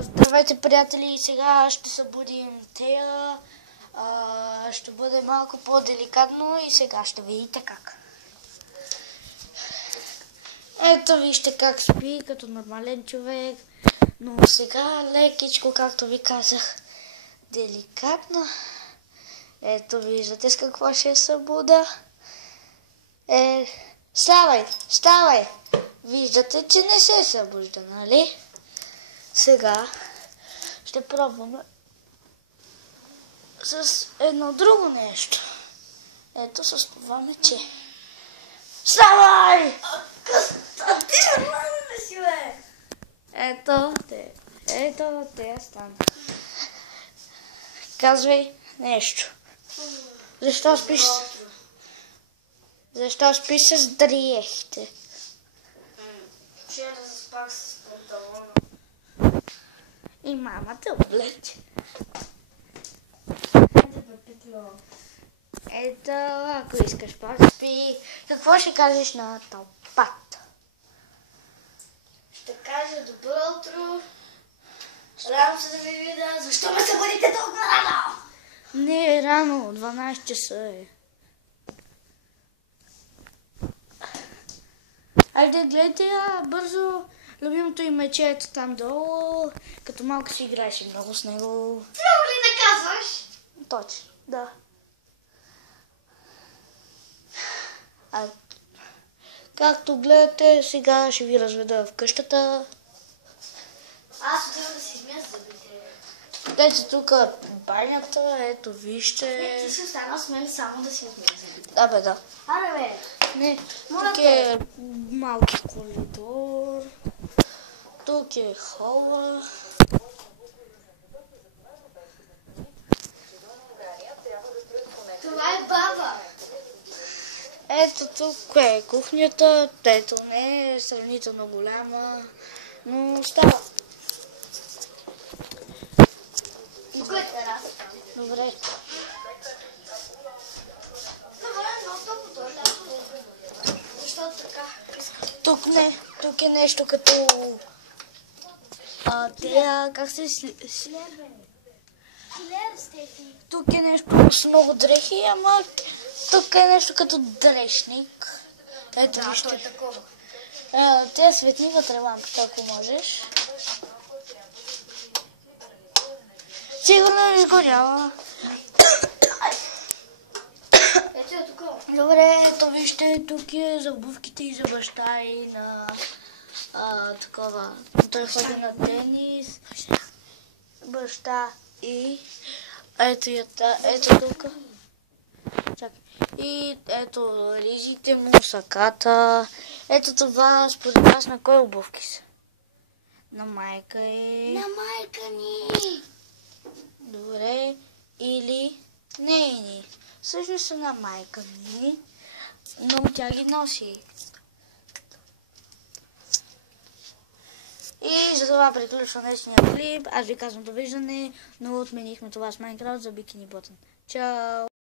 Здравейте, приятели! Сега ще събудим Тея. Ще бъде малко по-деликатно и сега ще видите как. Ето вижте как спи като нормален човек. Но сега лекичко, както ви казах, деликатно. Ето виждате с какво ще събуда. Ставай, ставай! Виждате, че не се събужда, нали? Сега ще пробваме с едно друго нещо. Ето с това мече. Ставай! Ти нормално ли си, бе? Ето те стана. Казвай нещо. Защо спиш с дрехите? Вчера заспах с панталона. И мама те облече. Хайде бе, Петло. Ето, ако искаш пак спи. Какво ще кажеш на тълпата? Ще кажа добро утро. Радвам се да ви видя. Защо ме събудите толкова рано? Не е рано, 12 часа е. Айде, гледайте я бързо. Любимото им мече ето там долу. Като малко си играеше много с него. Трябва ли да казваш? Точно, да. Както гледате, сега ще ви разведа в къщата. Аз отивам да си измия зъбите. Ето тук банята, ето вижте. Ти си останал с мен само да си измия зъбите. Да бе, да. Аре бе. Не, Моля тук те. е малки коридор. Тук е хола. Това е баба. Ето тук е кухнята. Ето не е сравнително голяма, но става. Тук е тераса. Добре. Това е много топло. Защо така? Тук е нещо като... как се... Хилер, Стефи. Тук е нещо с много дрехи, ама тук е нещо като дрешник. Ето Да, вижте. то е такова. Те светни вътре лампата, ако можеш. Сигурно не изгорява. Ето е такова. Добре, ето вижте, тук е за обувките и за баща и на такова. Той ходи на тенис. Баща и ето тук. Чакай. И ето ризите му, саката. Ето това, според вас на кой обувки са? На майка е. На майка ни. Добре. Или нейни. Всъщност са на майка ми, но тя ги носи. И за това приключва днешния клип. Аз ви казвам довиждане, но отменихме това с Майнкрафт за Бикини Ботън. Чао!